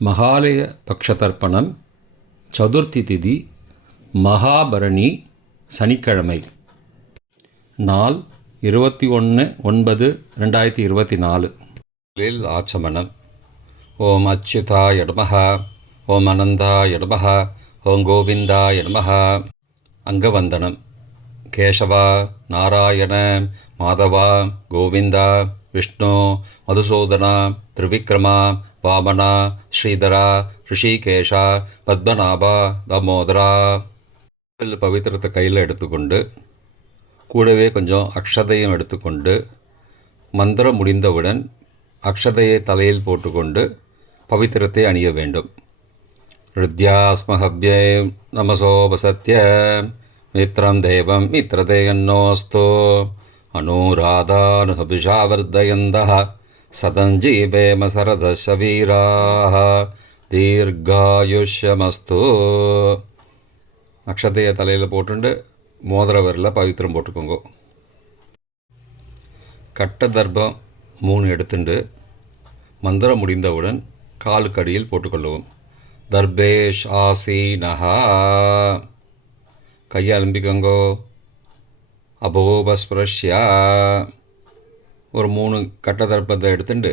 மகாலய பக்ஷதர்ப்பணம் சதுர்த்தி திதி மகாபரணி சனிக்கிழமை. நாள் 21/9/2024. ஆச்சமனம். ஓம் அச்சுதாய நமஹ, ஓம் அனந்தாய நமஹ, ஓம் கோவிந்தாய நமஹ. அங்கவந்தனம். கேசவா, நாராயண, மாதவா, கோவிந்தா, விஷ்ணு, மதுசூதனா, திரிவிக்ரமா, வாமனா, ஸ்ரீதரா, ரிஷிகேஷா, பத்மநாபா, தாமோதரா. பவித்திரத்தை கையில் எடுத்துக்கொண்டு கூடவே கொஞ்சம் அக்ஷதையும் எடுத்துக்கொண்டு மந்திரம் முடிந்தவுடன் அக்ஷதையை தலையில் போட்டுக்கொண்டு பவித்திரத்தை அணிய வேண்டும். ருத்யாஸ்மஹவ்யே நமசோபசத்ய மித்ரம் தேவம் மித்ரதேயன்னோஸ்தோ அனுராதானுஹவிஷாவர்தயந்தः சதஞ்சீவேம சரதசவீராः தீர்காயுஷ்யமஸ்து. அக்ஷதையை தலையில் போட்டுண்டு மோதிர விரலில் பவித்திரம் போட்டுக்கோங்க. கட்ட தர்ப்பம் 3 எடுத்துண்டு மந்திரம் முடிந்தவுடன் காலுக்கடியில் போட்டுக்கொள்ளவும். தர்பேஷ் ஆசீனஹா. கையை அலம்பிக்கோங்கோ. அபோபஸ்பிரஷ்யா. ஒரு 3 கட்ட தர்ப்பத்தை எடுத்துட்டு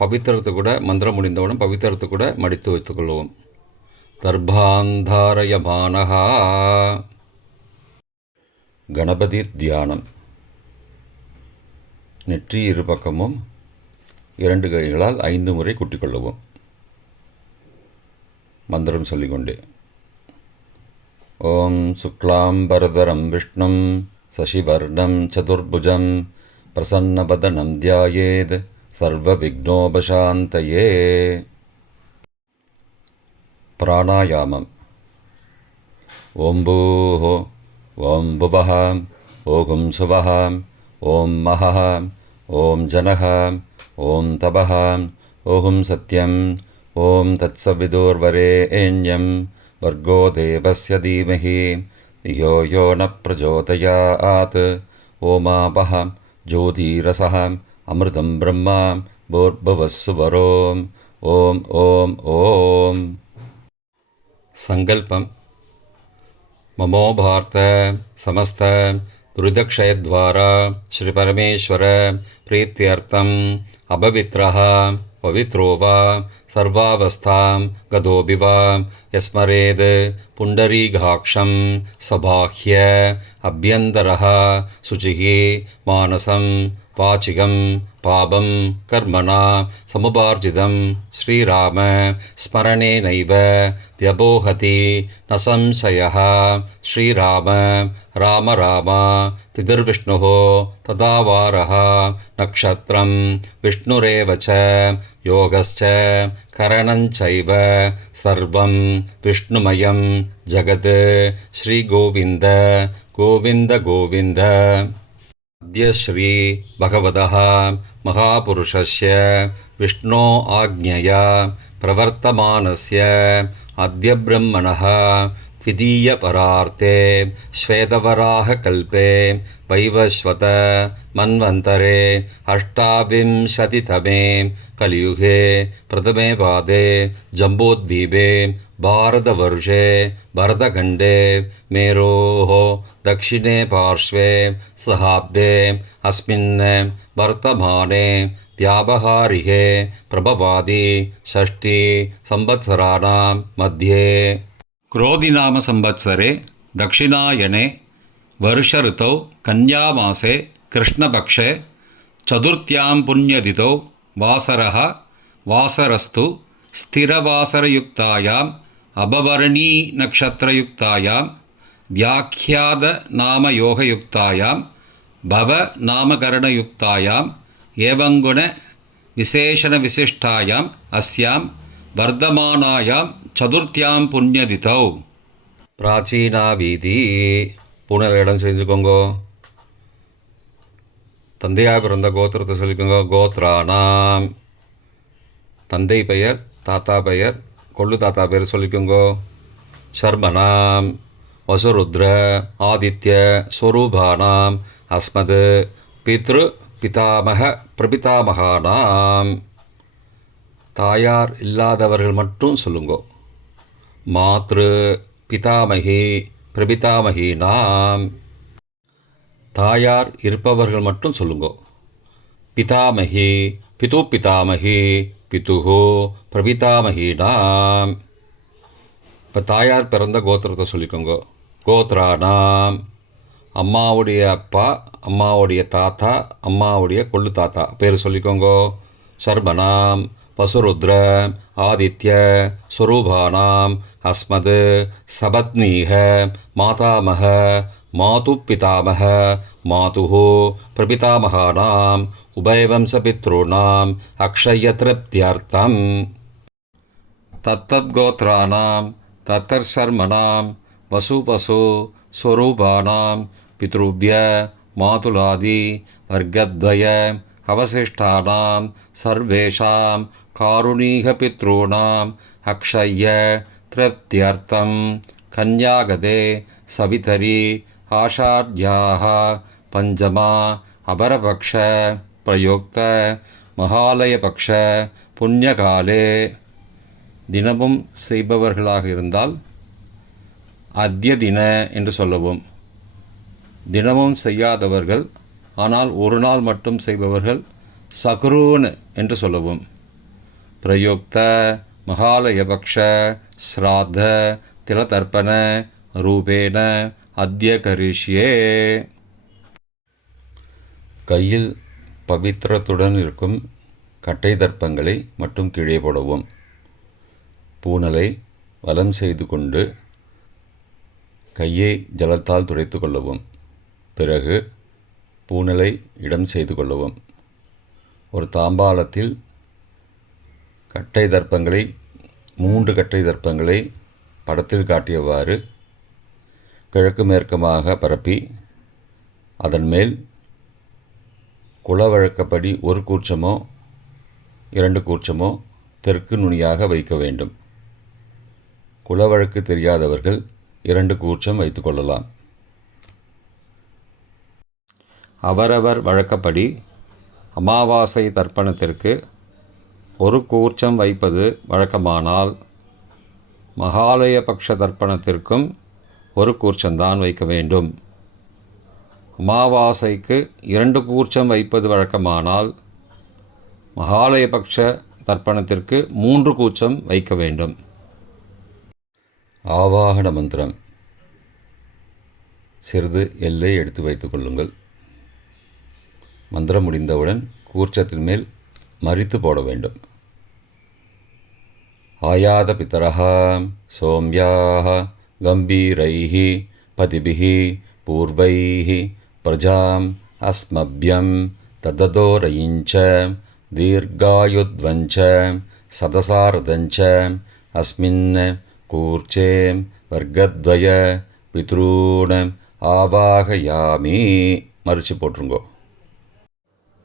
பவித்திரத்தை கூட மந்திரம் முடிந்தவுடன் பவித்திரத்தை கூட மடித்து வைத்துக்கொள்வோம். தர்பாந்தாரயமானஹா. கணபதி தியானம். நெற்றி இரு பக்கமும் 2 கைகளால் 5 முறை குட்டிக்கொள்ளவும். மந்திரம் சொல்லிக்கொண்டே. ஓம் சுக்லாம்பரதரம் விஷ்ணும் சசிவர்ணம் சதுர்புஜம் பிரசன்னவதனம் தியாயேத் சர்வ விக்னோபசாந்தயே. பிராணாயாமம். ஓம் பூஹ, ஓம் புவஹ, ஓம் சுவஹ, ஓம் மஹஹ, ஓம் ஜனஹ, ஓம் தபஹ, ஓம் சத்யம், ஓம் தத்சவிதுர்வரேண்யம் வர்கோ தேவஸ்ய தீமஹி தியோ யோ ந பிரச்சோதயாத். ஓமாபஹ ஜோதிரசஹ அமிர்தம் பிரம்மா பூர்புவஸ்ஸுவரோம். ஓம் ஓம் ஓம். சங்கல்பம். மமோபார்த்த சமஸ்த துரிதக்ஷயத்வாரா ஸ்ரீ பரமேஸ்வர பிரீத்தியர்த்தம் அபவித்ரஹ பவித்ரோ வா சர்வாவஸ்தாம் கதோபி வா யஸ்மரேத் புண்டரீகாக்ஷம் சபாஹ்ய அப்யந்தரஹ சுச்சிः மானசம் வாச்சிகம் பாபம் கர்மணா சமுபார்ஜிதம் ஸ்ரீராம ஸ்மரணேனைவ வ்யபோஹதி ந சம்சயः. ஸ்ரீராம ராம ராம திதிர்விஷ்ணுः ததாவாரः நக்ஷத்ரம் விஷ்ணுரேவ ச யோகஸ்ச கரணஞ்சைவ சர்வம் விஷ்ணுமயம் ஜகத். ஸ்ரீகோவிந்த கோவிந்த கோவிந்த. அத்ய ஸ்ரீ பகவதः மகாபுருஷஸ்ய விஷ்ணோ ஆக்ஞயா பிரவர்த்தமானஸ்ய அத்ய பிரம்மணः த்விதீய பரார்த்தே ஸ்வேதவராக கல்பே வைவஸ்வத மன்வந்தரே அஷ்டாவிம்சதிதமே கலியுகே பிரதமே பாதே ஜம்போத்வீபே பாரதவர்ஷே பரதகண்டே மேரோः தக்ஷிணே பார்ஷ்வே சஹாப்தே அஸ்மின் வர்த்தமானே வியாபகாரிகே பிரபவாதி ஷஷ்டி சம்பத்சராணாம் மத்தியே. क्रोधिनाम संवत्सरे दक्षिणायने वर्ष ऋतौ कन्यामासे कृष्णपक्षे चतुर्थ्यां पुण्यतिथौ वासरः वासरस्तु स्थिरवासरयुक्तायाम् अभवरणी नक्षत्रयुक्तायां व्याख्यातनामयोगयुक्तायां भवनामकरणयुक्तायाम् एवंगुण विशेषणविशिष्टायाम् अस्यां वर्धमानायां சதுர்த்தியாம் புண்ணியதிதௌ. பிராச்சீனா வீதி. பூனல் இடம் செஞ்சுக்கோங்கோ. தந்தையாக பிறந்த கோத்திரத்தை சொல்லிக்கோங்க. கோத்ரானாம். தந்தை பெயர், தாத்தா பெயர், கொள்ளு தாத்தா பெயர் சொல்லிக்கோங்கோ. சர்மனாம் வசுருத்ர ஆதித்ய ஸ்வரூபானாம் அஸ்மத் பித்ரு பிதாமக பிரபிதாமகானாம். தாயார் இல்லாதவர்கள் மட்டும் சொல்லுங்கோ. மாத்ரு பிதாமகி பிரபிதாமகி நாம். தாயார் இருப்பவர்கள் மட்டும் சொல்லுங்கோ. பிதாமகி பிது பிதாமகி பிதுஹோ பிரபிதாமகி நாம். இப்போ தாயார் பிறந்த கோத்திரத்தை சொல்லிக்கோங்க. கோத்ரானாம். அம்மாவுடைய அப்பா, அம்மாவுடைய தாத்தா, அம்மாவுடைய கொள்ளு தாத்தா பேர் சொல்லிக்கோங்க. சர்மனாம் வசுருத்ர ஆதித்ய ஸ்வரூபானாம் அஸ்மது சபத்னீக மாதாமக மாது பிதாமக மாதுஹோ பிரபிதாமகானாம் உபயவம்சபித்ருணாம் அக்ஷயத்ருப்தியர்த்தம். தத்தத்கோத்ரானாம் தத்தர்ஷர்மனாம் வசு ஸ்வரூபானாம் பித்ருவ்ய மாதுலாதி வர்க்கத்வய அவசிஷ்டானாம் சர்வேஷாம் காருணீகபித்ருணாம் அக்ஷய திருப்தியர்த்தம் கன்யாகதே சவிதரி ஆஷாட்யாः பஞ்சமா அபரபக்ஷ பிரயுக்த மகாலயபக்ஷ புண்ணியகாலே. தினமும் செய்பவர்களாக இருந்தால் அத்ய தின என்று சொல்லவும். தினமும் செய்யாதவர்கள் ஆனால் ஒரு நாள் மட்டும் செய்பவர்கள் சகுரூன் என்று சொல்லவும். பிரயுக்த மகாலயபக்ஷ ஸ்ராத்த திலதர்ப்பண ரூபேன அத்ய கரிஷ்யே. கையில் பவித்திரத்துடன் இருக்கும் கட்டை தர்ப்பங்களை மட்டும் கீழே போடவும். பூனலை வலம் செய்து கொண்டு கையை ஜலத்தால் துடைத்து கொள்ளவும். பிறகு பூனலை இடம் செய்து கொள்ளவும். ஒரு தாம்பாளத்தில் கட்டை தர்ப்பங்களை 3 கட்டை தர்ப்பங்களை படத்தில் காட்டியவாறு கிழக்கு மேற்குமாக பரப்பி அதன் மேல் குலவழக்கப்படி 1 கூர்ச்சமோ 2 கூர்ச்சமோ தெற்கு நுனியாக வைக்க வேண்டும். குலவழக்கு தெரியாதவர்கள் 2 கூர்ச்சம் வைத்து கொள்ளலாம். அவரவர் வழக்கப்படி அமாவாசை தர்ப்பணத்திற்கு 1 கூர்ச்சம் வைப்பது வழக்கமானால் மகாலயபக்ஷ தர்ப்பணத்திற்கும் 1 கூர்ச்சம்தான் வைக்க வேண்டும். அமாவாசைக்கு 2 கூர்ச்சம் வைப்பது வழக்கமானால் மகாலயபக்ஷ தர்ப்பணத்திற்கு 3 கூர்ச்சம் வைக்க வேண்டும். ஆவாகன மந்திரம். சிறிது எல்லை எடுத்து வைத்து கொள்ளுங்கள். மந்திரம் முடிந்தவுடன் கூர்ச்சத்தின் மேல் மரித்து போட வேண்டும். ஆயாத பிதரஹ சோம்யாஹ கம்பீரைஹி பதிபிஹி பூர்வைஹி பிரஜாம் அஸ்மப்யம் தததோரயிஞ்ச தீர்காயுத்வஞ்ச சதசாரதஞ்ச அஸ்மின் கூர்ச்சே வர்க்கத்வய பித்ரூண ஆவாகயாமி. மறித்து போட்டுருங்கோ.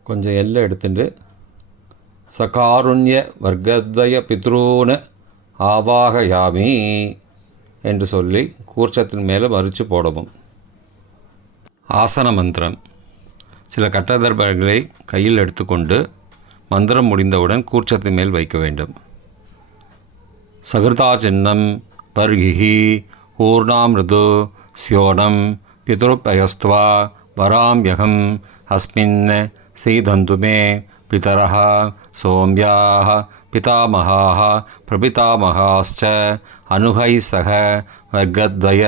கொஞ்சம் எல்லை எடுத்துட்டு சகாருண்ய வர்க்கத்வய பித்ரூண ஆவாகயாமி என்று சொல்லி கூர்ச்சத்தின் மேலே மறித்து போடவும். ஆசன மந்திரம். சில கட்டதர்பங்களை கையில் எடுத்துக்கொண்டு மந்திரம் முடிந்தவுடன் கூர்ச்சத்தின் மேல் வைக்க வேண்டும். சகிருதா சின்னம் பர்கிஹி ஊர்ணாமிருது ஸ்யோனம் பிதுருப்பயஸ்த்வா வராம்யகம் அஸ்மின் சீதந்து மே பிதரஹ சோம்யாஹ பிதாமகாஹ பிரபிதாமகாஸ்ச அனுகை சக வர்க்கத்வய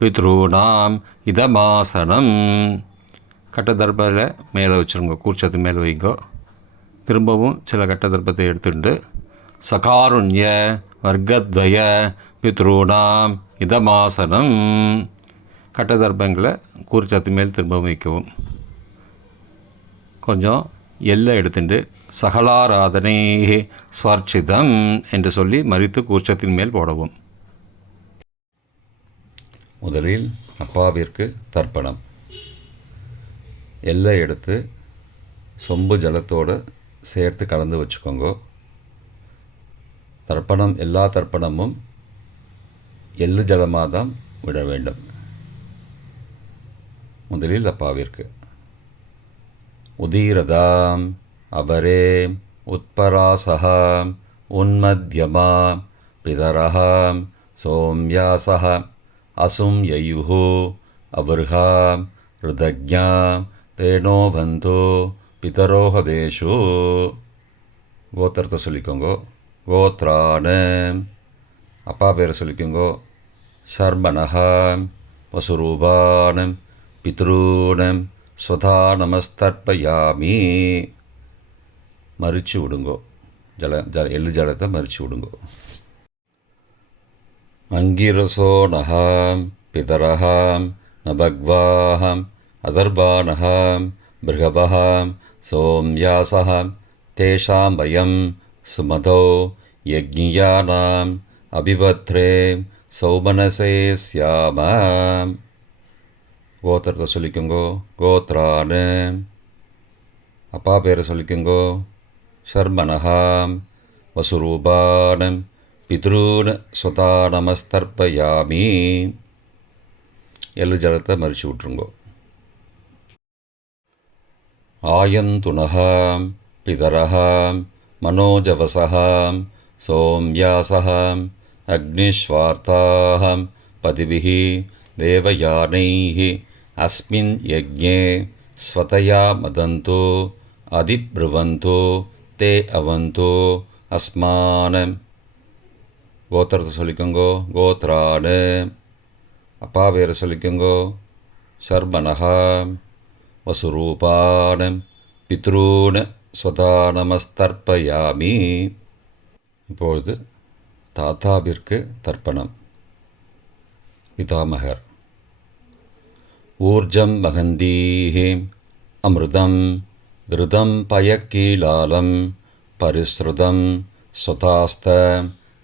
பித்ருணாம் இதமாசனம். கட்டதர்பத்தில் மேலே வச்சுருங்க. கூர்ச்சத்து மேலே வைங்கோ. திரும்பவும் சில கட்டதர்பத்தை எடுத்துட்டு சகாருண்ய வர்க்கத்வய பித்ருணாம் இதமாசனம். கட்டதர்பங்களை கூர்ச்சத்து மேல் திரும்பவும் வைக்கவும். கொஞ்சம் எல்லை எடுத்துட்டு சகலாராதனை ஸ்வர்ச்சிதம் என்று சொல்லி மறித்து கூர்ச்சத்தின் மேல் போடவும். முதலில் அப்பாவிற்கு தர்ப்பணம். எல்லை எடுத்து சொம்பு ஜலத்தோடு சேர்த்து கலந்து வச்சுக்கோங்க. தர்ப்பணம் எல்லா தர்ப்பணமும் எள்ளு ஜலமாக தான் விட வேண்டும். முதலில் அப்பாவிற்கு உதீரதாம் அபரே உத்பராசஹ உன்மத்யமா பிதரः சோம்யாசः அசும் யயுः அவர்ஹா ருதஜ்ஞா தேனோ பந்தோ பிதரோஹவேஷு. கோத்திரத்தை சொல்லிக்கோங்கோ. கோத்ரான அப்பா பேரை சொல்லிக்கோங்கோ. ஷர்மணஹா வசுரூபானம் பித்ரூனம் ஸ்வதா நமஸ்தர்ப்பயாமி. மறிச்சு விடுங்கோ. எள்ளு ஜலத்தை மறிச்சு விடுங்கோ. அங்கிரசோனஹாம் பிதரஹாம் நபக்வாஹாம் அதர்பானஹாம் பிருகபஹாம் சோம்யாசஹாம் தேஷாம் வயம் சுமதோ யக்ஞியானாம் அபிபத்ரே சௌமனசே ஸ்யாமாம். கோத்திரத்தை சொல்லிக்கோங்கோ. கோத்ரானு அப்பா பேரை சொல்லிக்கோங்கோ. ஷர்மணஹாம் வசுரூபானம் பித்ரூன் ஸ்வதா நமஸ்தர்ப்பயாமி. எள்ளு ஜலத்தை மறிச்சு விட்ருங்கோ. ஆயந்துனஹாம் பிதரஹாம் மனோஜவசஹாம் சோம்யாசஹாம் அக்னிஷ்வார்த்தாஹாம் பதிபிஹி தேவயானைஹி அஸ்மின் யஜ்ஞே ஸ்வதயா மதந்தோ அதிப்ருவந்தோ தே அவந்தோ அஸ்மானம். கோத்திரத்தை சொல்லிக்கோங்கோ. கோத்ரானு அப்பா பேரை சொல்லிக்கோங்கோ. ஷர்மணஹாம் வசுரூபானம் பித்ரூன் ஸ்வதா நமஸ்தர்ப்பயாமி. இப்பொழுது தாத்தாவிற்கு தர்ப்பணம். பிதாமகர். ஊர்ஜம் மகந்தீஹி அமிர்தம் விருதம் பயக்கீலாலம் பரிஸ்ருதம் ஸ்வதாஸ்த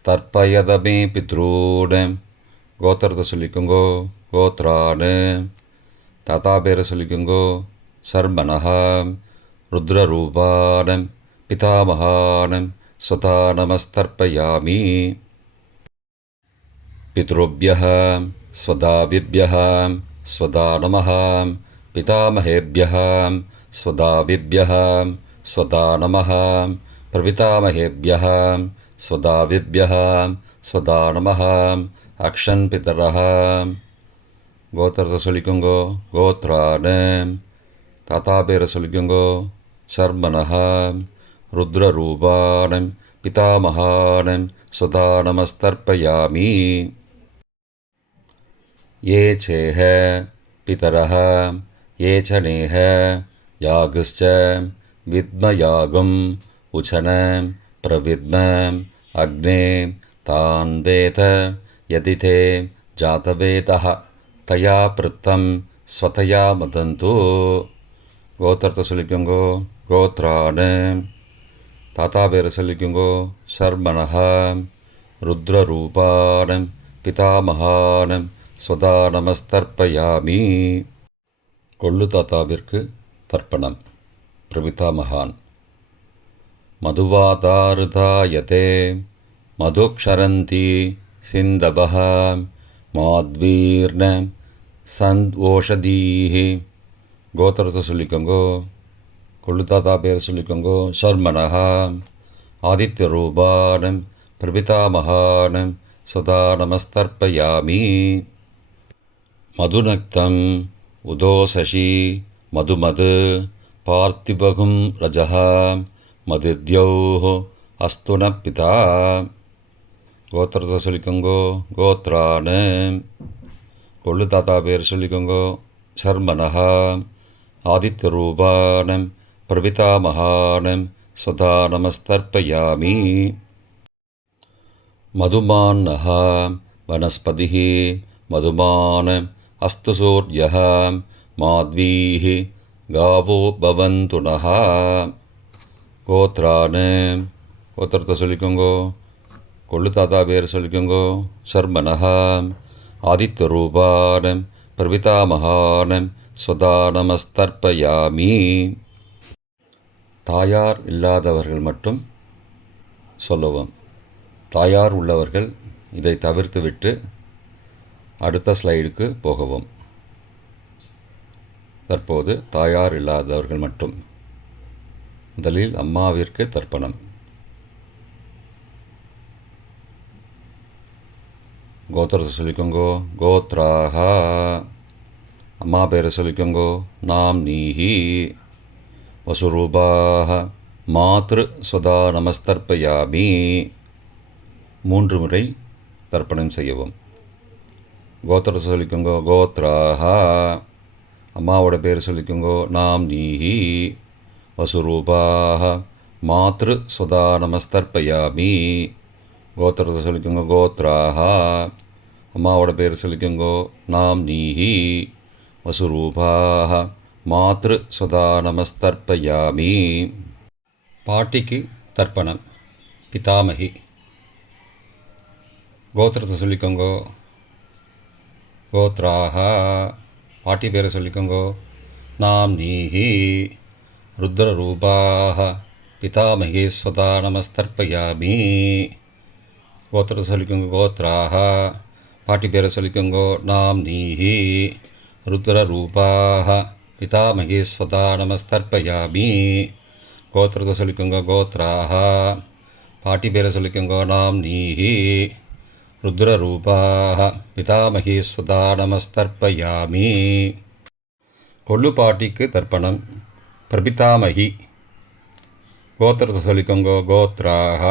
தர்ப்பயதமே பித்ரூன். கோத்திரத்தை சொல்லிக்கோங்கோ. கோத்ரானு தாத்தா பேரை சொல்லிக்கோங்கோ. ஷர்மணஹாம் ருத்ரரூபானம் பிதாமகானம் ஸ்வதா நமஸ்தர்ப்பயாமி. பித்ருப்யः ஸ்வதாவிப்யः ஸ்வதா நமः பிதாமகேப்யः ஸ்வதாவிப்யः ஸ்வதா நமः பிரபிதாமகேப்யः ஸ்வதாவிப்யः ஸ்வதா நமः அக்ஷன் பிதரः. கோத்திரத்தை சொல்லிக்கோங்கோ. கோத்ரானு தாத்தா பேரை சொல்லிக்கோங்கோ. ஷர்மணஹாம் ருத்ரரூபானம் பிதாமகானம் ஸ்வதா நமஸ்தர்ப்பயாமி. ये चेह पितरः ये च नेह यागश्च विद्मयागम् उचन प्रविद्म अग्ने तान् वेद यदि ते जातवेदः तया पृत्तं स्वतया मदन्तु. கோத்திரத்தை சொல்லிக்கோங்கோ. கோத்ரானு தாத்தா பேரை சொல்லிக்கோங்கோ. ஷர்மணஹாம் ருத்ரரூபானம் பிதாமகானம் ஸ்வதா நமஸ்தர்ப்பயாமி. கொள்ளு தாத்தாவிற்கு தர்ப்பணம். பிரபிதாமகான். மதுவாதாருதாயதே மதுக்ஷரந்தி சிந்தபஹ மாத்வீர்ண சந்த்வோஷதீஹி. கோத்திரத்தை சொல்லிக்கோங்கோ. கொள்ளு தாத்தா பேர் சொல்லிக்கோங்கோ. ஷர்மணஹா ஆதித்யரூபானம் பிரபிதாமகானம் ஸ்வதா நமஸ்தர்ப்பயாமி. மதுநக்தம் உதோசசி மதுமது பார்த்திபகும் ரஜः மதித்யௌः அஸ்துன பிதா. கோத்திரத்தை சொல்லிக்கோங்கோ. கோத்ரானு கொள்ளு தாத்தா பேர் சொல்லிக்கோங்கோ. ஷர்மணஹா ஆதித்யரூபானம் பிரபிதாமகானம் ஸ்வதா நமஸ்தர்ப்பயாமி. மதுமான்னः வனஸ்பதிः மதுமான் அஸ்து சூர்யः மாத்வீः காவோ பவந்து நः. கோத்ரானு கோத்திரத்தை சொல்லிக்கோங்கோ. கொள்ளு தாத்தா பேர் சொல்லிக்கோங்கோ. ஷர்மணஹா ஆதித்யரூபானம் பிரபிதாமகானம் ஸ்வதா நமஸ்தர்ப்பயாமி. தாயார் இல்லாதவர்கள் மட்டும் சொல்லவும். தாயார் உள்ளவர்கள் இதை தவிர்த்துவிட்டு அடுத்த ஸ்லைடுக்கு போகவும். தற்போது தாயார் இல்லாதவர்கள் மட்டும். முதலில் அம்மாவிற்கு தர்ப்பணம். கோத்திரத்தை சொல்லிக்கோங்கோ. கோத்ராக. அம்மா பேரை சொல்லிக்கோங்கோ. நாம் நீஹி. வசுரூபாக. மாத்ரு ஸ்வதா நமஸ்தர்ப்பயாமி. 3 முறை தர்ப்பணம் செய்யவும். கோத்திரத்தை சொல்லிக்கோங்கோ. கோத்ராக. அம்மாவோட பேர் சொல்லிக்கோங்கோ. நாம் நீஹி. வசுரூபாக. மாத்ரு ஸ்வதா நமஸ்தர்ப்பயாமி. கோத்திரத்தை சொல்லிக்கோங்க. கோத்ராக. அம்மாவோட பேர் சொல்லிக்கோங்கோ. நாம் நீஹி. வசுரூபாக. மாத்ரு ஸ்வதா நமஸ்தர்ப்பயாமி. பாட்டிக்கு தர்ப்பணம். பிதாமகி. கோத்திரத்தை சொல்லிக்கோங்கோ. கோத்ராக. பாட்டி பேரை சொல்லிக்கோங்கோ. நாம் நீஹி. ருத்ரரூபாக. பிதாமகி ஸ்வதா நமஸ்தர்ப்பயாமி. கோத்திரத்தை சொல்லிக்கோங்க. கோத்ராக. பாட்டி பேரை சொல்லிக்கோங்கோ. நாம் நீஹி. ருத்ரரூபாக. பிதாமகி ஸ்வதா நமஸ்தர்ப்பயாமி. கோத்திரத்தை சொல்லிக்கோங்க. கோத்ராக. பாட்டி பேரை சொல்லிக்கோங்கோ. நாம் நீஹி. ருத்ரரூபாக. பிதாமகி ஸ்வதா நமஸ்தர்ப்பயாமி. கொள்ளு பாட்டிக்கு தர்ப்பணம். பிரபிதாமகி. கோத்திரத்தை சொல்லிக்கோங்கோ. கோத்ராக.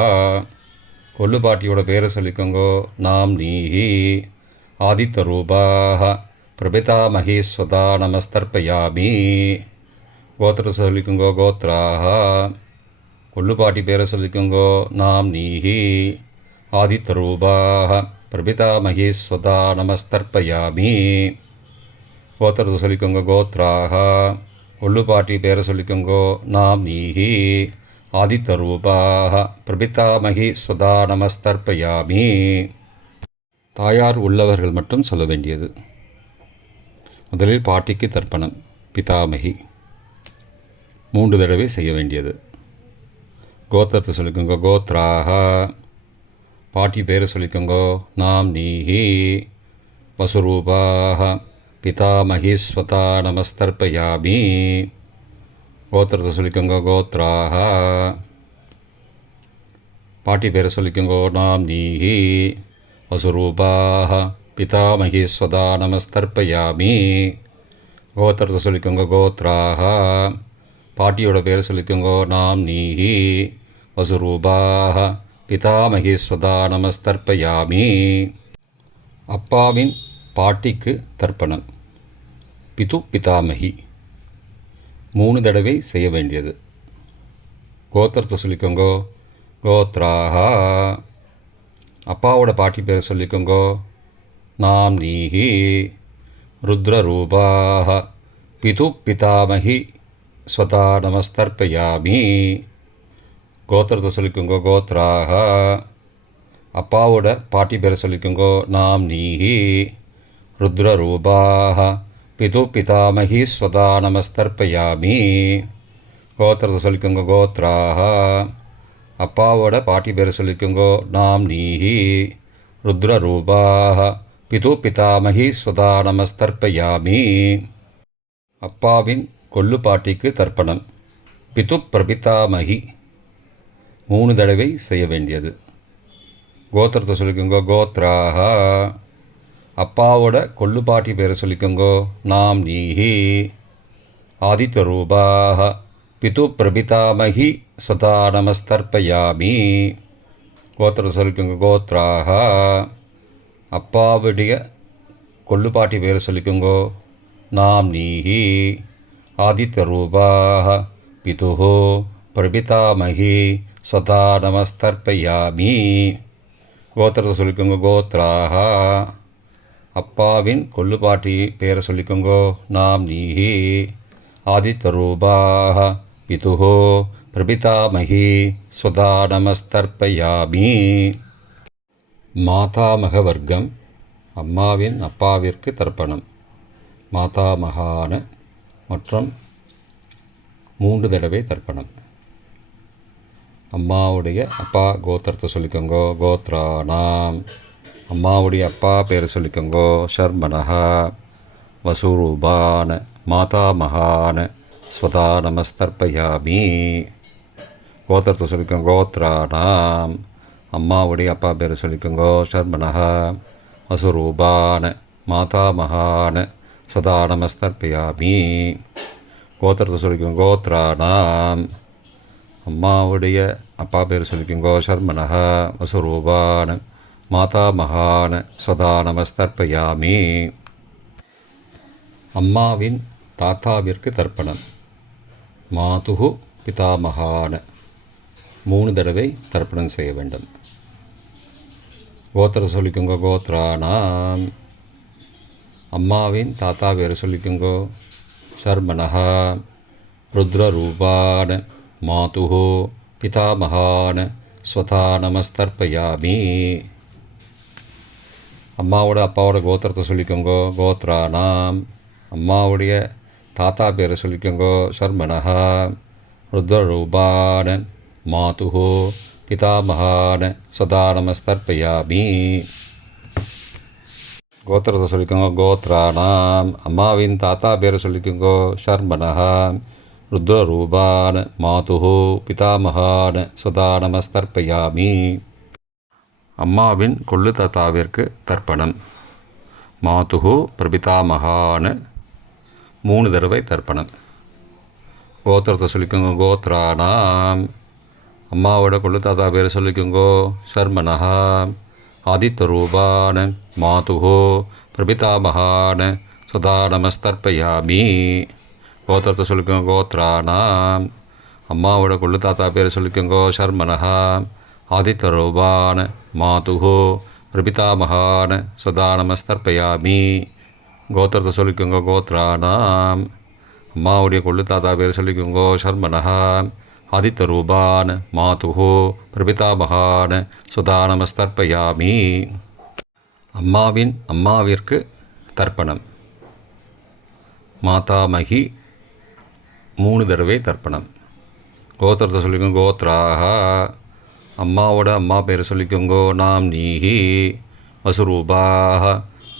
கொள்ளு பாட்டியோட பேரை சொல்லிக்கோங்கோ. நாம் நீஹி. ஆதித்யரூபாக. பிரபிதாமகி ஸ்வதா நமஸ்தர்ப்பயாமி. கோத்திரத்தை சொல்லிக்கோங்கோ. கோத்ராக. கொள்ளு பாட்டி பேரை சொல்லிக்கோங்கோ. நாம் நீஹி. ஆதித்யரூபாக. பிரபிதாமகி ஸ்வதா நமஸ்தர்ப்பயாமி. கோத்திரத்தை சொல்லிக்கோங்க. கோத்ராக. கொள்ளு பாட்டி பேரை சொல்லிக்கோங்கோ. நாம் நீஹி. ஆதித்யரூபாக. பிரபிதாமகி ஸ்வதா நமஸ்தர்ப்பயாமி. தாயார் உள்ளவர்கள் மட்டும் சொல்ல வேண்டியது. முதலில் பாட்டிக்கு தர்ப்பணம். பிதாமகி. 3 தடவை செய்ய வேண்டியது. கோத்திரத்தை சொல்லிக்கோங்க. கோத்ராக. பாட்டி பேரை சொல்லிக்கோங்கோ. நாம் நீஹி. வசுரூபாக. பிதாமகி ஸ்வதா நமஸ்தர்ப்பயாமி. கோத்திரத்தை சொல்லிக்கோங்க. கோத்ராக. பாட்டி பேரை சொல்லிக்கோங்கோ. நாம் நீஹி. வசுரூபாக. பிதாமகி ஸ்வதா நமஸ்தர்ப்பயாமி. கோத்திரத்தை சொல்லிக்கோங்க. கோத்ராக. பாட்டியோட பேரை சொல்லிக்கோங்கோ. நாம் நீஹி. வசுரூபாக. பிதாமகி ஸ்வதா நமஸ்தர்ப்பயாமி. அப்பாவின் பாட்டிக்கு தர்ப்பணம். பிது பிதாமகி. 3 தடவை செய்ய வேண்டியது. கோத்திரத்தை சொல்லிக்கோங்கோ. கோத்ராக. அப்பாவோட பாட்டி பேரை சொல்லிக்கோங்கோ. நாம் நீஹி. ருத்ரரூபாக. பிது பிதாமகி ஸ்வதா நமஸ்தர்ப்பயாமி. கோத்திரத்தை சொல்லிக்கோங்கோ. கோத்ராக. அப்பாவோட பாட்டி பேரை சொல்லிக்கோங்கோ. நாம் நீஹி. ருத்ரரூபாக. பிது பிதாமகி ஸ்வதா நமஸ்தர்ப்பயாமி. கோத்திரத்தை சொல்லிக்கோங்க. கோத்ராக. அப்பாவோட பாட்டி பேரை சொல்லிக்கோங்கோ. நாம் நீஹி. ருத்ரரூபாக. பிது பிதாமகி ஸ்வதா நமஸ்தர்ப்பயாமி. அப்பாவின் கொள்ளு பாட்டிக்கு தர்ப்பணம். பிது பிரபிதாமகி. 3 தடவை செய்ய வேண்டியது. கோத்திரத்தை சொல்லிக்கோங்கோ. கோத்ராக. அப்பாவோட கொள்ளு பாட்டி பேரை சொல்லிக்கோங்கோ. நாம் நீஹி. ஆதித்யரூபாக. பிது பிரபிதாமகி ஸ்வதா நமஸ்தர்ப்பயாமி. கோத்திரத்தை சொல்லிக்கோங்க. கோத்ராக. அப்பாவுடைய கொள்ளு பாட்டி பேரை சொல்லிக்கோங்கோ. நாம் நீஹி. ஆதித்யரூபாக. பிது பிரபிதாமகி ஸ்வதா நமஸ்தர்ப்பயாமி. கோத்திரத்தை சொல்லிக்கோங்க. கோத்ராக. அப்பாவின் கொள்ளு பாட்டி பேரை சொல்லிக்கோங்கோ. நாம் நீஹி. ஆதித்யரூபாக. பிது பிரபிதாமகி ஸ்வதா நமஸ்தர்ப்பயாமி. மாதாமக வர்க்கம். அம்மாவின் அப்பாவிற்கு தர்ப்பணம். மாதாமகான மற்றும் 3 தடவை தர்ப்பணம். அம்மாவுடைய அப்பா கோத்திரத்தை சொல்லிக்கோங்கோ. கோத்ரானாம். அம்மாவுடைய அப்பா பேரை சொல்லிக்கோங்கோ. ஷர்மனஹா. வசுரூபான. மாதாமகான ஸ்வதா நமஸ்தர்ப்பயாமி. கோத்திரத்தை சொல்லிக்கோங்க. கோத்ரானாம். அம்மாவுடைய அப்பா பேரை சொல்லிக்கோங்கோ. ஷர்மனஹா. வசுரூபான் மாதாமகான் சதா நமஸ்தர்ப்பயாமி. கோத்திரத்தை சொல்லிக்கோங்க. கோத்ராணாம், அம்மாவுடைய அப்பா பேர் சொல்லிக்கோங்க. சர்மனஹ வசுரூபான் மாதாமகான் சதா நமஸ்தர்ப்பயாமி. அம்மாவின் தாத்தாவிற்கு தர்ப்பணம். மாதுகு பிதாமகான் 3 தடவை தர்ப்பணம் செய்ய வேண்டும். கோத்திரத்தை சொல்லிக்கோங்க. கோத்ராணாம், அம்மாவின் தாத்தா பேர் சொல்லிக்கோங்க. சர்மனஹ ருத்ரரூபான் மாதுகு பிதாமகான் ஸ்வதா நமஸ்தர்ப்பயாமி. அம்மாவோட அப்பாவோட கோத்திரத்தை சொல்லிக்கோங்க. கோத்ராணாம், அம்மாவுடைய தாத்தா பேரை சொல்லிக்கோங்க. சர்மனஹ ருத்ரரூபான் மாதுகு பிதாமகான் சதா நமஸ்தர்ப்பயாமி. கோத்திரத்தை சொல்லிக்கோங்க. கோத்ராணாம், அம்மாவின் தாத்தா பேரை சொல்லிக்கோங்க. சர்மனஹ ருத்ரரூபான் மாதுகு பிதாமகான் சதா நமஸ்தர்ப்பயாமி. அம்மாவின் கொள்ளு தாத்தாவிற்கு தர்ப்பணம். மாதுகு பிரபிதாமகான் 3 தடவை தர்ப்பணம். கோத்திரத்தை சொல்லிக்கோங்க. கோத்ராணாம், அம்மாவோட கொள்ளு தாத்தா பேர் சொல்லிக்கோங்க. சர்மனஹ ஆதித்யரூபான் மாதுகு பிரபிதாமகான் சதா நமஸ்தர்ப்பயாமி. கோத்திரத்தை சொல்லிக்கோங்க. கோத்ராணாம், அம்மாவோட கொள்ளு தாத்தா பேர் சொல்லிக்கோங்க. சர்மனஹ ஆதித்யரூபான் மாதுகு பிரபிதாமகான் சதா நமஸ்தர்ப்பயாமி. கோத்திரத்தை சொல்லிக்கோங்க. கோத்ராணாம், அம்மாவுடைய கொள்ளு தாத்தா பேர் சொல்லிக்கோங்க. சர்மனஹ ஆதித்யரூபான் மாதுகு பிரபிதாமகான் சதா நமஸ்தர்ப்பயாமி. அம்மாவின் அம்மாவிற்கு தர்ப்பணம். மாதாமகி 3 தடவை தர்ப்பணம். கோத்திரத்தை சொல்லிக்கோங்க. கோத்ராஹ, அம்மாவோட அம்மா பேர் சொல்லிக்கோங்க. நாம்னீஹி வசுரூபாஹ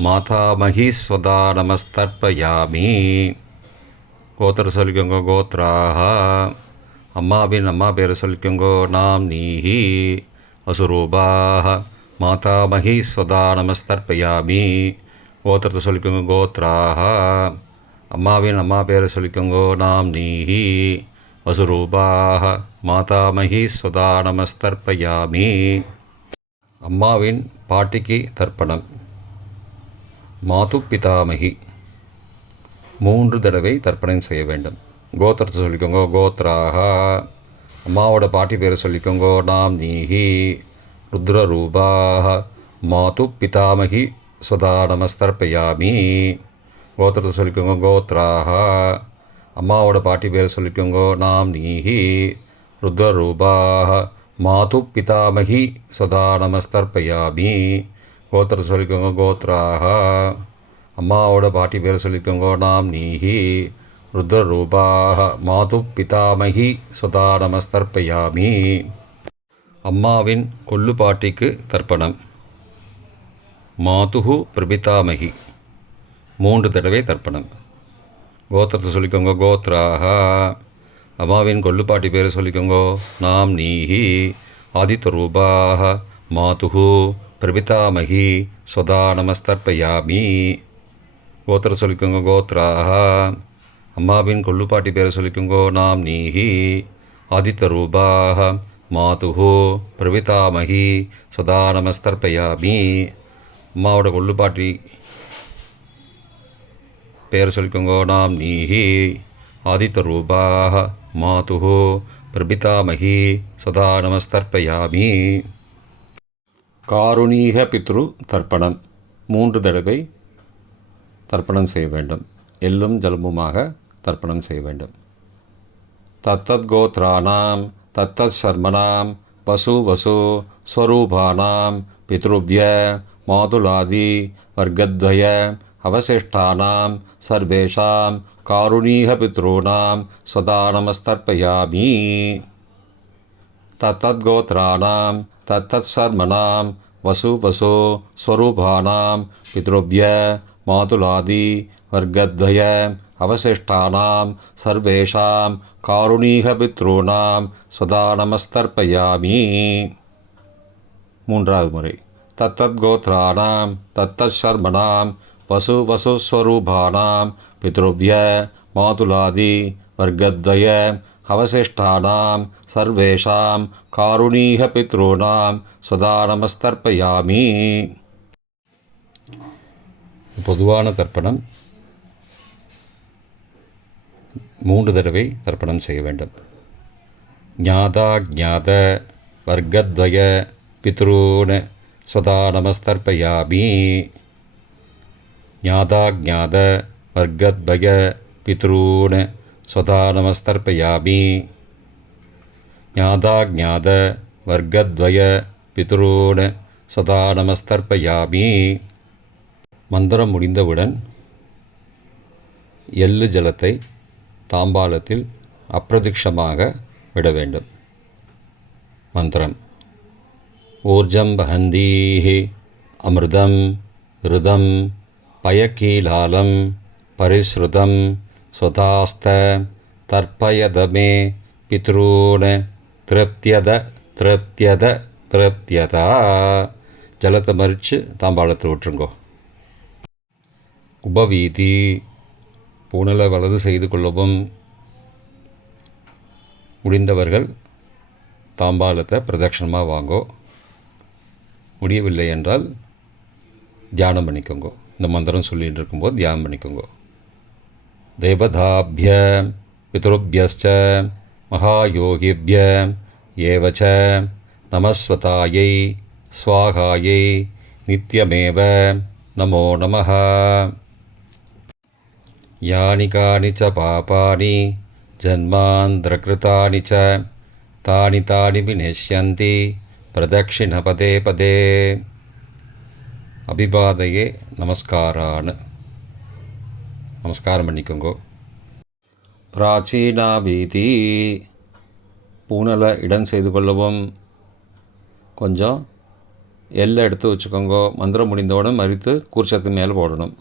மாதாமகி ஸ்வதா நமஸ்தர்ப்பயாமி. கோத்திரத்தை சொல்லிக்கோங்க. கோத்ராஹ, அம்மாவின் அம்மா பேர் சொல்லிக்கோங்க. நாம்னீஹி வசுரூபாஹ மாதாமகி ஸ்வதா நமஸ்தர்ப்பயாமி. கோத்திரத்தை சொல்லிக்கோங்க. கோத்ராஹ, அம்மாவின் அம்மா பேரை சொல்லிக்கோங்க. நாம்னீஹி வசுரூபாஹ மாதாமகி ஸ்வதா நமஸ்தர்ப்பயாமி. அம்மாவின் பாட்டிக்கு தர்ப்பணம். மாது பிதாமகி 3 தடவை தர்ப்பணம் செய்ய வேண்டும். கோத்திரத்தை சொல்லிக்கோங்க. கோத்ராஹ, அம்மாவோட பாட்டி பேரை சொல்லிக்கோங்க. நாம்னீஹி ருத்ரரூபாஹ மாது பிதாமகி ஸ்வதா நமஸ்தர்ப்பயாமி. கோத்திரத்தை சொல்லிக்கோங்க. கோத்ராஹ, அம்மாவோட பாட்டி பேரை சொல்லிக்கோங்க. நாம்னீஹி ருத்ரரூபாஹ மாது பிதாமகி ஸ்வதா நமஸ்தர்ப்பயாமி. கோத்திரத்தை சொல்லிக்கோங்க. கோத்ராஹ, அம்மாவோட பாட்டி பேரை சொல்லிக்கோங்க. நாம்னீஹி ருத்ரரூபாஹ மாது பிதாமகி ஸ்வதா நமஸ்தர்ப்பயாமி. அம்மாவின் கொள்ளு பாட்டிக்கு தர்ப்பணம். மாதுகு பிரபிதாமகி 3 தடவை தர்ப்பணம். கோத்திரத்தை சொல்லிக்கோங்க. கோத்ராஹ, அம்மாவின் கொள்ளுப்பாட்டி பேரை சொல்லிக்கோங்க. நாம்னீஹி ஆதித்யரூபாஹ மாதுகு பிரபிதாமகி ஸ்வதா நமஸ்தர்ப்பயாமி. கோத்திரத்தை சொல்லிக்கோங்க. கோத்ராஹ, அம்மாவின் கொள்ளுப்பாட்டி பேரை சொல்லிக்கோங்க. நாம்னீஹி ஆதித்யரூபாஹ மாதுகு பிரபிதாமகி ஸ்வதா நமஸ்தர்ப்பயாமி. அம்மாவோட கொள்ளுப்பாட்டி பேர் சொல்லிக்கோங்க. நாம்னீஹி ஆதித்யரூபாஹ மாதுகு பிரபிதாமகி சதா நமஸ்தர்ப்பயாமி. காருணீக பித்ரு தர்ப்பணம் 3 தடவை தர்ப்பணம் செய்ய வேண்டும். எள்ளும் ஜலமுமாக தர்ப்பணம் செய்ய வேண்டும். தத்தத் கோத்ராணாம் தத்தத் சர்மணாம் வசு வசு ஸ்வரூபானாம் பித்ருவ்ய மாதுலாதி வர்க்கத்வய அவசிஷ்டானாம் சர்வேஷாம் காருணீக பித்ருணாம் சதா நமஸ்தர்ப்பயாமி. தத்தத் கோத்ராணாம் தத்தத் சர்மணாம் வசு வசு ஸ்வரூபானாம் பித்ருவ்ய மாதுலாதி வர்க்கத்வய அவசிஷ்டானாம் சர்வேஷாம் காருணீக பித்ருணாம் சதா நமஸ்தர்ப்பயாமி. 3வது முறை. तत्तद्गोत्राणां तत्तत्शर्मणां वसुस्वरूपाणां पितृव्य मातुलादि वर्गद्वय अवशिष्टानां सर्वेषां कारुणीयपितॄणां सदा நமஸ்தர்ப்பயாமி. பொதுவான தர்ப்பணம் 3 தடவை தர்ப்பணம் செய்ய வேண்டும். ஞாதா ஞாத வர்க்கத்வய பித்ரூன் சதா நமஸ்தர்ப்பயாமி. ஞாதா ஞாத வர்க்கத்வய பித்ரூன் சதா நமஸ்தர்ப்பயாமி. ஞாதா ஞாத வர்க்கத்வய பித்ரூன் சதா நமஸ்தர்ப்பயாமி. மந்திரம் முடிந்தவுடன் எள்ளு ஜலத்தை தாம்பாளத்தில் அப்பிரதிக்ஷமாக விட வேண்டும். மந்திரம்: ஊர்ஜம் வஹந்தீஹி அமிர்தம் ருதம் பயக்கீலாலம் பரிஸ்ருதம் ஸ்வதாஸ்த தர்ப்பயதமே பித்ரூன் திருப்தியத திருப்தியத திருப்தியதா. ஜலத்தை மறித்து தாம்பாளத்தை விட்டுருங்கோ. உபவீதி: பூணலை வலது செய்து கொள்ளவும். முடிந்தவர்கள் தாம்பாளத்தை பிரதட்சணமாக வாங்கோ. முடியவில்லை என்றால் தியானம் பண்ணிக்கோங்க. இந்த மந்திரம் சொல்லிகிட்டு இருக்கும்போது தியானம் பண்ணிக்கோங்க. தேவதாபிய பித்ருபியஸ்ச மகாயோகிபிய ஏவச்ச நமஸ்வதாயை ஸ்வாகாயை நித்யமேவ நமோ நமः. யானி கானி ச பாபானி ஜன்மாந்திரகிருதானி ச தானி தானி விநஷ்யந்தி பிரதக்ஷிண பதே பதே. அபிபாதையே நமஸ்காரான்னு நமஸ்காரம் பண்ணிக்கோங்கோ. பிராச்சீனா வீதி: பூனலை இடம் செய்து கொள்ளவும். கொஞ்சம் எல்லை எடுத்து வச்சுக்கோங்கோ. மந்திரம் முடிந்தவுடன் மறித்து கூர்ச்சத்து மேலே போடணும்.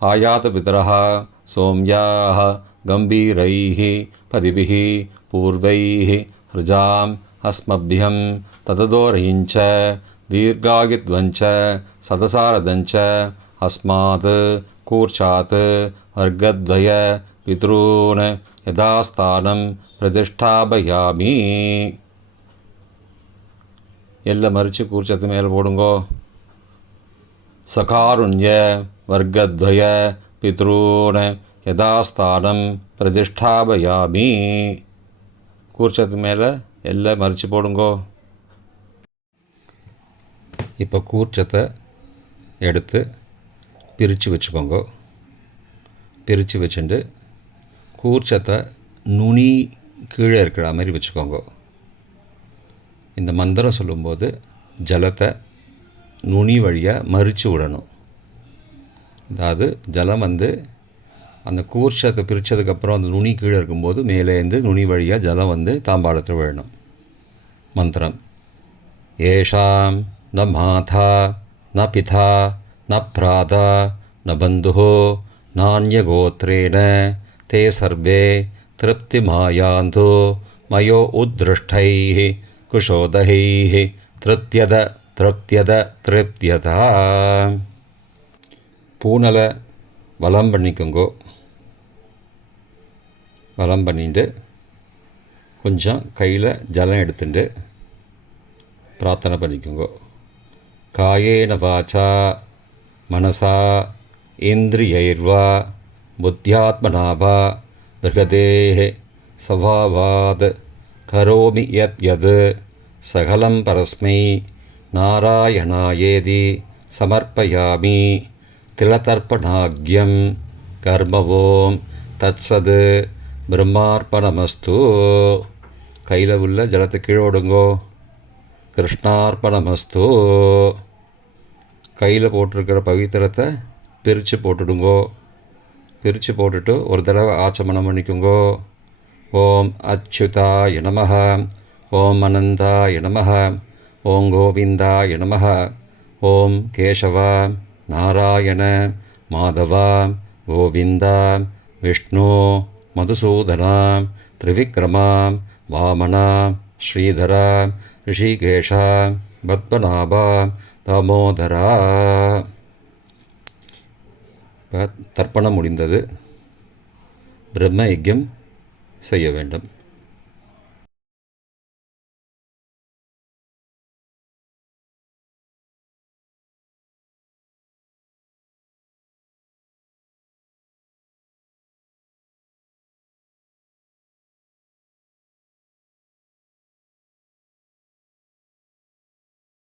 ஆயாத பிதரஹ சோம்யாஹ கம்பீரைஹ பதிபிஹ பூர்வைஹ ஹ்ருஜாம் அஸ்மப்யம் தததோரயிஞ்ச தீர்காயுத்வஞ்ச சதசாரதஞ்ச அஸ்மாத் கூர்ச்சாத் வர்க்கத்வய பித்ரூன் யதாஸ்தானம் பிரதிஷ்டாபயாமி. எல்லை மறித்து கூர்ச்சத்து மேலே போடுங்கோ. சகாருண்ய வர்க்கத்வய பித்ரூன் யதாஸ்தானம் பிரதிஷ்டாபயாமி. கூர்ச்சத்து மேலே எல்லை மறித்து போடுங்கோ. இப்போ கூர்ச்சத்தை எடுத்து பிரித்து வச்சுக்கோங்க. பிரித்து வச்சுட்டு கூர்ச்சத்தை நுனி கீழே இருக்கிற மாதிரி வச்சுக்கோங்க. இந்த மந்திரம் சொல்லும்போது ஜலத்தை நுனி வழியாக மறித்து விடணும். அதாவது ஜலம் அந்த கூர்ச்சத்தை பிரித்ததுக்கப்புறம் அந்த நுனி கீழே இருக்கும்போது மேலேருந்து நுனி வழியாக ஜலம் தாம்பாளத்தில் விழணும். மந்திரம்: ஏஷாம் ந மாதா ந பிதா ந பிராதா ந பந்துஹோ நான்யகோத்ரேண தே சர்வே திருப்திமாயாந்தோ மயோ உத்ருஷ்டைः குஷோதகைः திருப்தியத திருப்தியத திருப்தியதா. பூனலை வலம் பண்ணிக்கோங்கோ. வலம் பண்ணிட்டு கொஞ்சம் கையில் ஜலம் எடுத்துட்டு பிரார்த்தனை பண்ணிக்கோங்கோ. காயேன வாச்சா மனசா இந்திரியைர்வா புத்தியாத்மனாவா பிருகதேஹ சவாவாத் கரோமி யத் யத் சகலம் பரஸ்மை நாராயணாயேதி சமர்ப்பயாமி. திலதர்ப்பணாக்யம் கர்மவோம் தத்சது பிரம்மார்ப்பணமஸ்து. கையில் உள்ள ஜலத்தை கீழோடுங்கோ. கிருஷ்ணார்ப்பணமஸ்து. கையில் போட்டிருக்கிற பவித்திரத்தை பிரித்து போட்டுடுங்கோ. பிரித்து போட்டுட்டு ஒரு தடவை ஆச்சமனம் பண்ணிக்கோங்கோ. ஓம் அச்சுதாய நமஹ, ஓம் அனந்தாய நமஹ, ஓம் கோவிந்தாய நமஹ, ஓம் கேசவா நாராயண மாதவா கோவிந்தா விஷ்ணு மதுசூதனா திரிவிக்ரமா வாமனா ஸ்ரீதரா ரிஷிகேஷா பத்மநாபா தாமோதரா. இப்போ தர்ப்பணம் முடிந்தது, பிரம்ம யஜ்யம் செய்ய வேண்டும்.